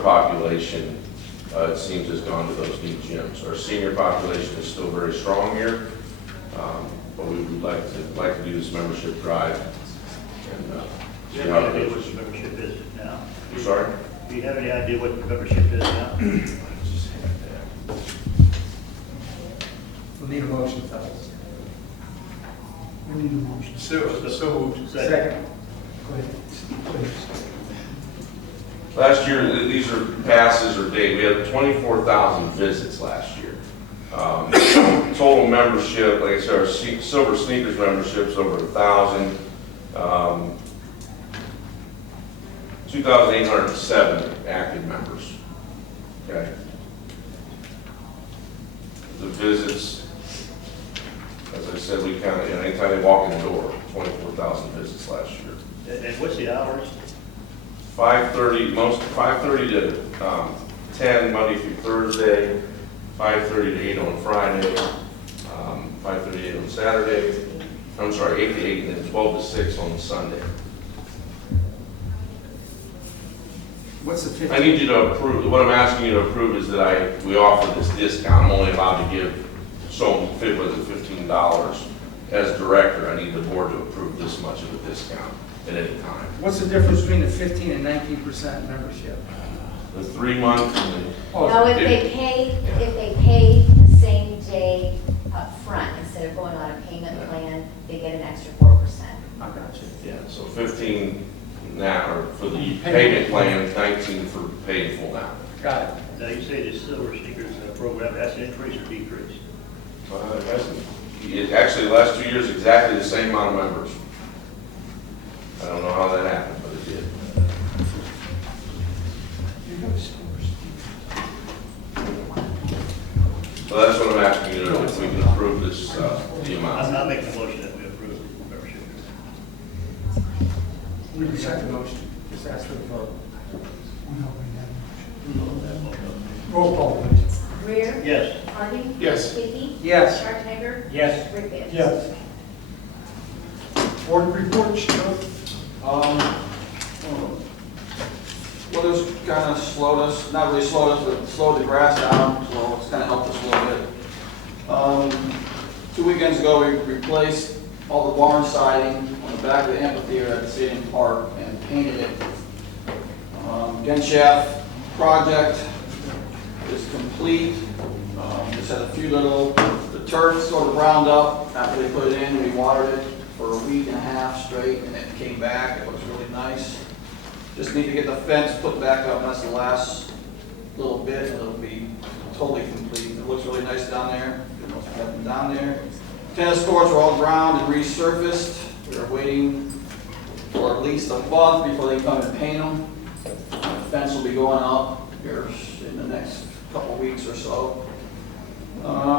population, it seems, has gone to those new gyms. Our senior population is still very strong here, but we would like to do this membership drive. And, Do you have any idea what the membership is now? I'm sorry? Do you have any idea what the membership is now? We'll need a motion, fellas. We need a motion. So moved. Second. Go ahead, please. Last year, these are passes or date, we had 24,000 visits last year. Total membership, like I said, our silver sneakers membership's over 1,000. 2,807 active members. Okay. The visits, as I said, we kind of, anytime they walk in the door, 24,000 visits last year. And what's the hours? 5:30 to 10 Monday through Thursday, 5:30 to 8 on Friday, 5:30 to 8 on Saturday. I'm sorry, 8 to 8, and then 12 to 6 on Sunday. What's the 15? I need you to approve, what I'm asking you to approve is that we offer this discount. I'm only allowed to give $15. As director, I need the board to approve this much of a discount at any time. What's the difference between the 15 and 19% membership? The 3 month and the. No, if they pay the same day up front, instead of going on a payment plan, they get an extra 4%. I got you. Yeah, so 15 now, or for the payment plan, 19 for paying full now. Got it. Now, you say the Silver Sneakers program, that's an increase or decrease? Actually, the last 2 years, exactly the same amount of members. I don't know how that happened, but it did. So that's what I'm asking you to do, if we can approve this, the amount. I'm not making a motion that we approve the membership. We reject the motion. Just ask for the vote. Roll call, please. Greer? Yes. Harding? Yes. Hickey? Yes. Schwarzenegger? Yes. Rick Pitts? Yes. Board reports, Joe? Weather's kind of slowed us, not really slowed us, but slowed the grass down, so it's kind of helped us a little bit. 2 weekends ago, we replaced all the barn siding on the back of the amphitheater at the stadium park and painted it. Again, shaft project is complete. Just had a few little, the turf sort of browned up after they put it in. We watered it for a week and a half straight, and it came back. It looks really nice. Just need to get the fence put back up. That's the last little bit, and it'll be totally complete. It looks really nice down there. Good what's happening down there. Tennis courts are all ground and resurfaced. We're waiting for at least a month before they come and paint them. The fence will be going up here in the next couple of weeks or so.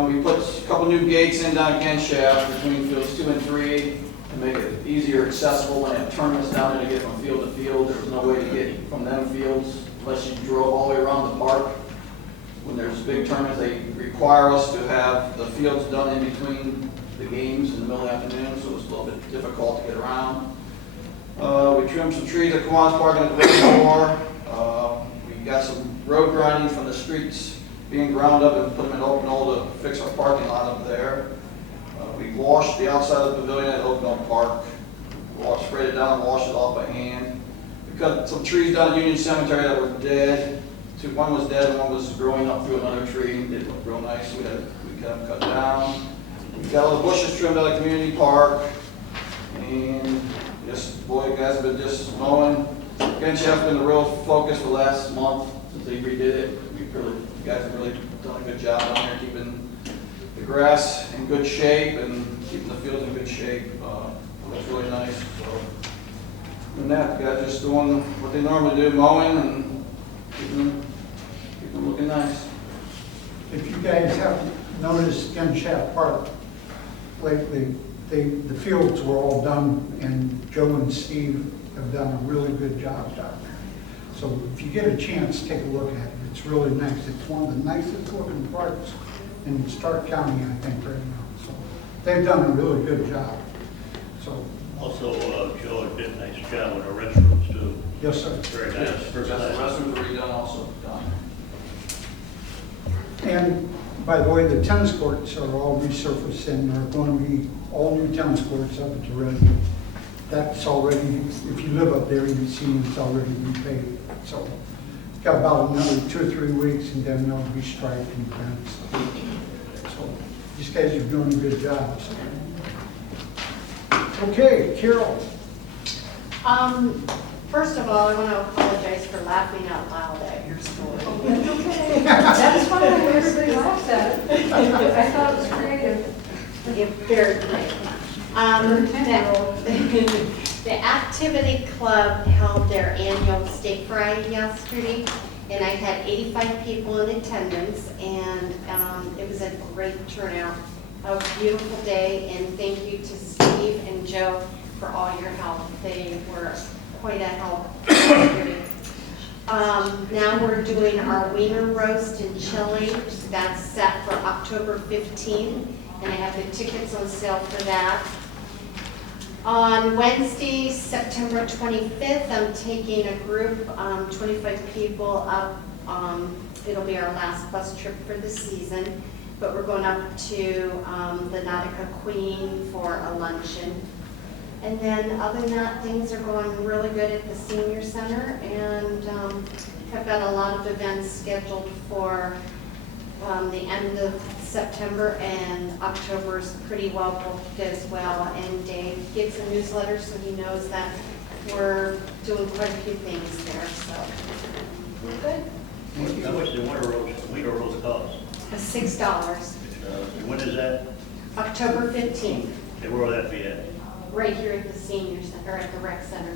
We put a couple new gates in down again shaft between fields 2 and 3 to make it easier accessible when they have tournaments down there to get from field to field. There was no way to get from them fields unless you drove all the way around the park. When there's big tournaments, they require us to have the fields done in between the games in the middle of the afternoon, so it's a little bit difficult to get around. We trimmed some trees at Kiwanis Park and at the reservoir. We got some road grinding from the streets being ground up and put them in open hole to fix our parking lot up there. We washed the outside of the pavilion at Oakville Park. Sprayed it down and washed it off by hand. We cut some trees down at Union Cemetery that were dead. One was dead and one was growing up through another tree. It didn't look real nice. We got them cut down. We got all the bushes trimmed out of Community Park. And just, boy, guys have been just mowing. Again, Chef's been a real focus for the last month since they redid it. You guys have really done a good job down there keeping the grass in good shape and keeping the fields in good shape. Looks really nice. So, and that, guys just doing what they normally do, mowing and keeping them looking nice. if you guys haven't noticed Gunshot Park lately, the fields were all done, and Joe and Steve have done a really good job down there. So if you get a chance, take a look at it. It's really nice. It's one of the nicest looking parks in Stark County, I think, right now. So they've done a really good job. So, Also, Joe did a nice job with our restrooms too. yes, sir. Very nice. Yes, the restrooms are redone also, done. And by the way, the tennis courts are all resurfaced and are going to be all new tennis courts up at the Resi. That's already, if you live up there, you've seen it's already repaved. So got about another 2 or 3 weeks and then they'll be striped and fenced. So these guys are doing a good job. So. Okay, Carol. First of all, I want to apologize for laughing out loud at your story. That's okay. That's fine, everybody laughs at it. I thought it was creative. You're very great. The Activity Club held their annual steak fry yesterday, and I had 85 people in attendance, and it was a great turnout. A beautiful day, and thank you to Steve and Joe for all your help. They were quite a help. Now we're doing our wiener roast and chili. That's set for October 15th, and I have the tickets on sale for that. On Wednesday, September 25th, I'm taking a group, 25 people up. It'll be our last bus trip for the season, but we're going up to the Nautica Queen for a luncheon. And then other than that, things are going really good at the senior center, and I've got a lot of events scheduled for the end of September, and October's pretty well booked as well. And Dave gets a newsletter, so he knows that we're doing quite a few things there, so we're good. How much does wiener roast cost? $6. When is that? October 15th, And where will that be at? right here at the senior center, or at the rec center.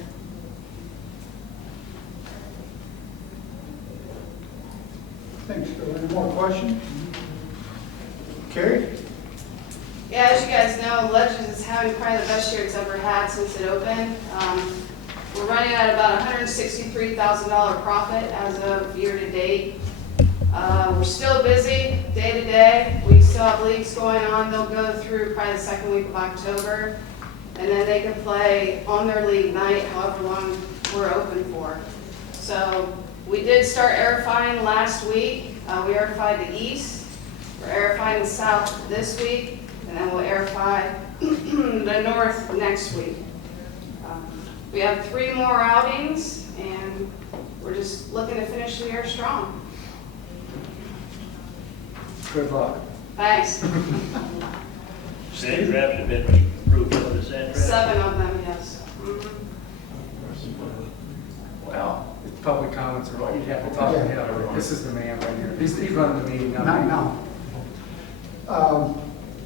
Thanks, Bill. Any more questions? Carrie? Yeah, as you guys know, Legends is having probably the best year it's ever had since it opened. We're running at about $163,000 profit as of year to date. We're still busy day to day. We still have leagues going on. They'll go through probably the second week of October. And then they can play on their league night, however long we're open for. So we did start airifying last week. We airified the east. We're airifying the south this week. And then we'll airify the north next week. We have 3 more outings, and we're just looking to finish the year strong. Good luck. Thanks. Sand traps have been approved of the sand traps? 7 of them, yes. Mhm. Well, if public comments are what you'd have to talk to him. This is the man right here. He's running the meeting now. Not now.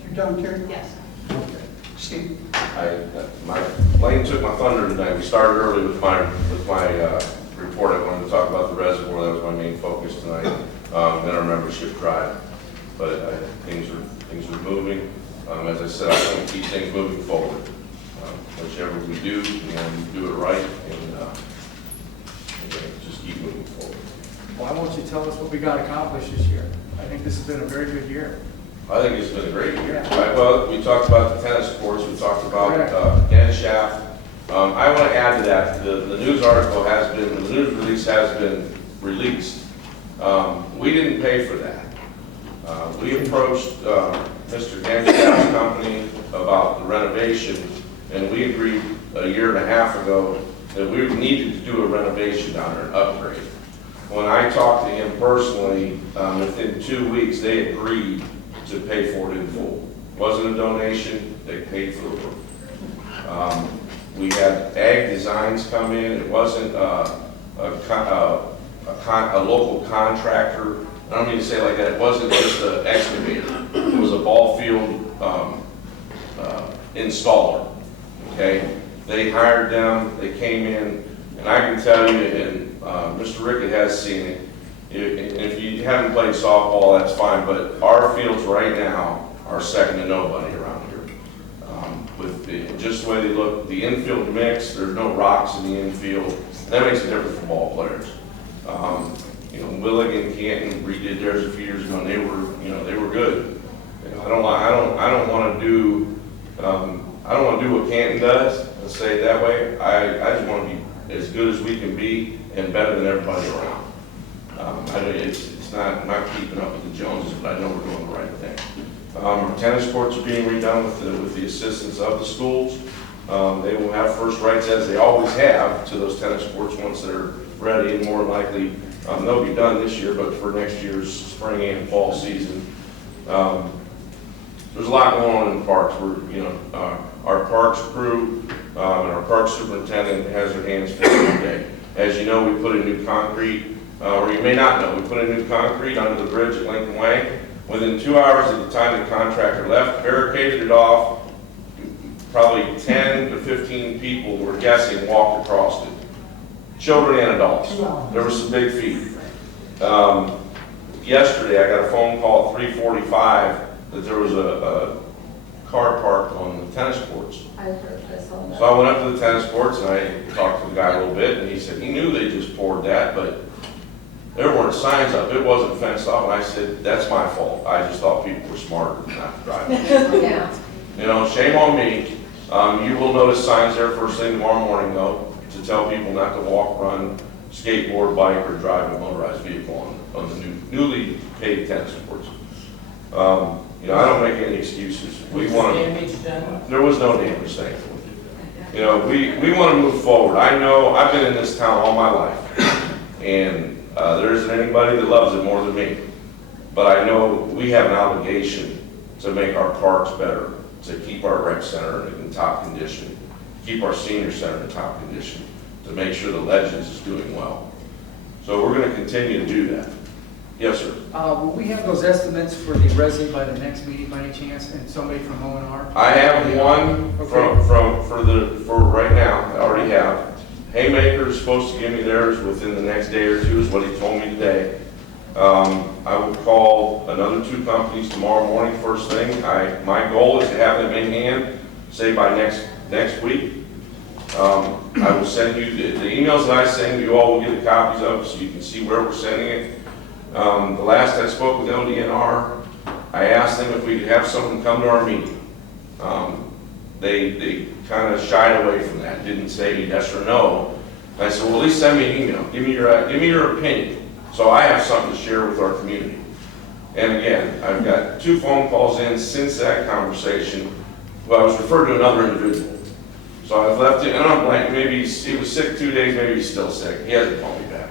You done, Carrie? Yes. Okay. Steve? My Lane took my thunder tonight. We started early with my report. I wanted to talk about the reservoir. That was my main focus tonight. Then our membership drive. But things are moving. As I said, I want to keep things moving forward. Whichever we do, we do it right, and just keep moving forward. Why won't you tell us what we got accomplished this year? I think this has been a very good year. I think it's been a great year. Yeah. Well, we talked about the tennis courts, we talked about Ken Shaft. I want to add to that, the news article the news release has been released. We didn't pay for that. We approached Mr. Ken Shaft's company about the renovation, and we agreed a year and a half ago that we needed to do a renovation down there, an upgrade. When I talked to him personally, within 2 weeks, they agreed to pay for it in full. It wasn't a donation, they paid for the work. We had Ag Designs come in. It wasn't a local contractor. I don't mean to say it like that. It wasn't just an excavator. It was a ball field installer. Okay, they hired them. They came in, and I can tell you, and Mr. Rickett has seen it. If you haven't played softball, that's fine, but our fields right now are second to nobody around here. Just the way they look, the infield mix, there's no rocks in the infield. That makes a difference for ball players. Willig and Canton redid theirs a few years ago, and they were good. I don't want to do what Canton does. Let's say it that way. I just want to be as good as we can be and better than everybody around. I'm not keeping up with the Joneses, but I know we're doing the right thing. Our tennis courts are being redone with the assistance of the schools. They will have first rights, as they always have, to those tennis courts once they're ready, and more likely they'll be done this year, but for next year's spring and fall season. There's a lot going on in the parks. Our parks crew and our parks superintendent has their hands full every day. As you know, we put in new concrete, or you may not know, we put in new concrete under the bridge at Lincoln Way. Within 2 hours of the time the contractor left, barricaded it off, probably 10 to 15 people were guessing walked across it. Children and adults. There were some big feet. Yesterday, I got a phone call at 3:45 that there was a car parked on the tennis courts. I saw that. So I went up to the tennis courts and I talked to the guy a little bit, and he said he knew they just poured that, but there weren't signs up. It wasn't fenced off. And I said, that's my fault. I just thought people were smarter than not to drive. Yeah. Shame on me. You will notice signs there first thing tomorrow morning, though, to tell people not to walk, run, skateboard, bike, or drive a motorized vehicle on the newly paved tennis courts. I don't make any excuses. There was no damage, thankfully. We want to move forward. I know I've been in this town all my life, and there isn't anybody that loves it more than me. But I know we have an obligation to make our parks better, to keep our rec center in top condition, keep our senior center in top condition, to make sure the Legends is doing well. So we're going to continue to do that. Yes, sir. Will we have those estimates for the resi by the next meeting by any chance, and somebody from O&R? I have one for right now. I already have. Haymaker is supposed to give me theirs within the next day or two, is what he told me today. I will call another 2 companies tomorrow morning, first thing. My goal is to have them in hand, say by next week. I will send you the emails that I send. You all will get the copies of, so you can see where we're sending it. The last I spoke with LDNR, I asked them if we could have someone come to our meeting. They kind of shied away from that, didn't say yes or no. I said, well, at least send me an email. Give me your opinion, so I have something to share with our community. And again, I've got 2 phone calls in since that conversation. Well, I was referred to another individual. So I've left it, and I'm blank. Maybe he was sick 2 days, maybe he's still sick. He hasn't called me back.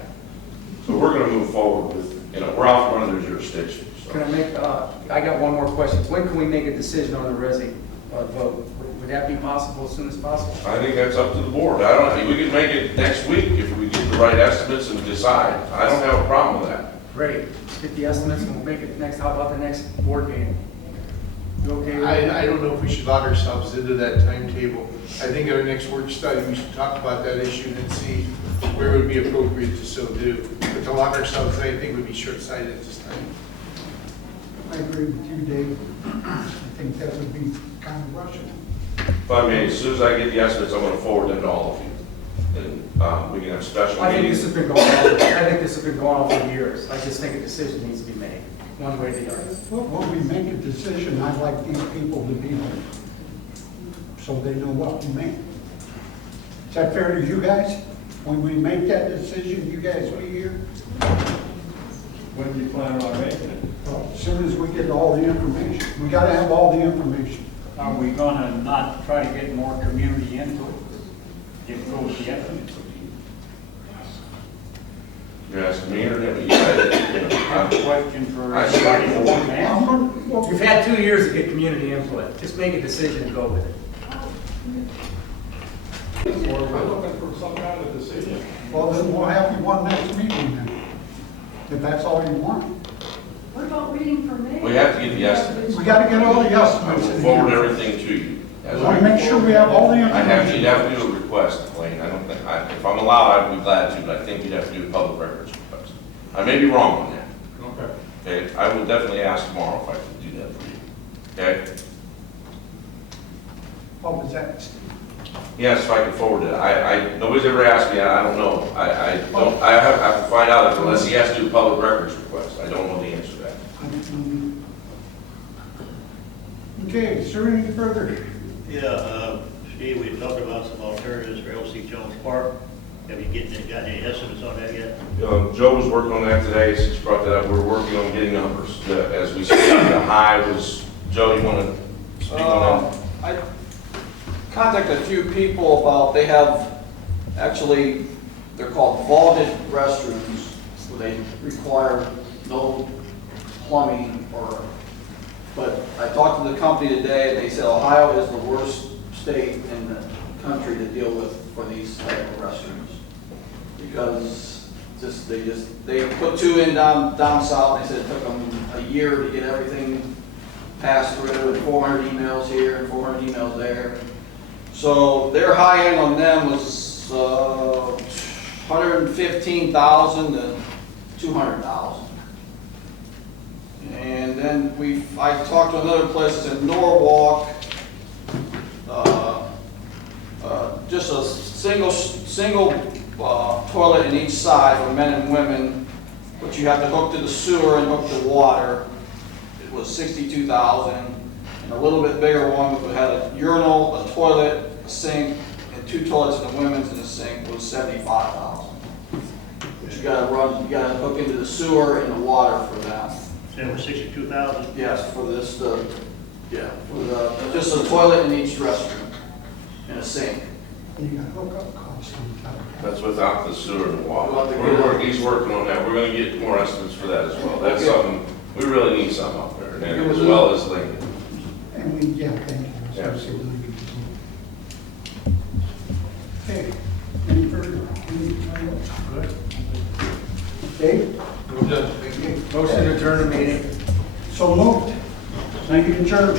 So we're going to move forward with, we're off one of their jurisdictions. So. Can I make, I got one more question. When can we make a decision on the resi vote? Would that be possible as soon as possible? I think that's up to the board. I don't think we could make it next week if we get the right estimates and decide. I don't have a problem with that. Great. Let's get the estimates and we'll make it next. How about the next board meeting? You okay with that? I don't know if we should lock ourselves into that timetable. I think at our next work study, we should talk about that issue and see where it would be appropriate to so do. But to lock ourselves, I think would be short-sighted at this time. I agree with you, Dave. I think that would be kind of rushing. If I may, as soon as I get the estimates, I'm going to forward them to all of you. And we can have special I think meetings. this has been going on. I think this has been going on for years. I just think a decision needs to be made, one way or the other. When we make a decision, I'd like these people to be there, so they know what we make. Is that fair to you guys? When we make that decision, you guys be here? When do you plan on making it? Well, as soon as we get all the information. We gotta have all the information. Are we gonna not try to get more community into it? Go with the estimates? You're asking me or him? That's a question for I everybody see. to answer. You've had 2 years to get community input. Just make a decision and go with it. We're looking for some kind of decision. Well, then we'll have you one next meeting then, if that's all you want. What about waiting for May? We have to get the estimates. We gotta get all the I estimates will in forward here. everything to you. We wanna make sure we have all the You'd have information. to do a request, Lane. I don't think, if I'm allowed, I'd be glad to, but I think you'd have to do a public records request. I may be wrong on that. Okay. Okay, I will definitely ask tomorrow if I can do that for you. Okay? What was that, Steve? Yes, if I can forward it. Nobody's ever asked me, I don't know. I have to find out unless he has to do a public records request. I don't know the answer to that. Okay, is there any further? Yeah, Steve, we talked about some alternatives for L.C. Jones Park. Have you got any estimates on that yet? Joe was working on that today, since you brought that up. We're working on getting numbers. As we speak, the high was, Joe, you want to speak on that? I contacted a few people about, they have, actually, they're called vaulted restrooms, where they require no plumbing but I talked to the company today, and they said Ohio is the worst state in the country to deal with for these type of restrooms. Because they put two in down south, and they said it took them a year to get everything passed through, and 400 emails here and 400 emails there. So their high end on them was $115,000 to $200,000. And then I talked to another place in Norwalk, just a single toilet in each side for men and women, but you have to hook to the sewer and hook to water. It was $62,000, and a little bit bigger one that had a urinal, a toilet, a sink, and 2 toilets in the women's and a sink was $75,000. But you gotta hook into the sewer and the water for that. That was $62,000? Yes, for this, just a toilet in each restroom and a sink. You got hookup costs on top of that. That's without the sewer and water. Without the- He's working on that. We're gonna get more estimates for that as well. That's Okay. something, we really need some up there, and as well as Lincoln. And we, yeah, thank you. Yeah. Okay, any further? Good. Dave? Motion to adjourn the meeting. So moved. Thank you, adjourned.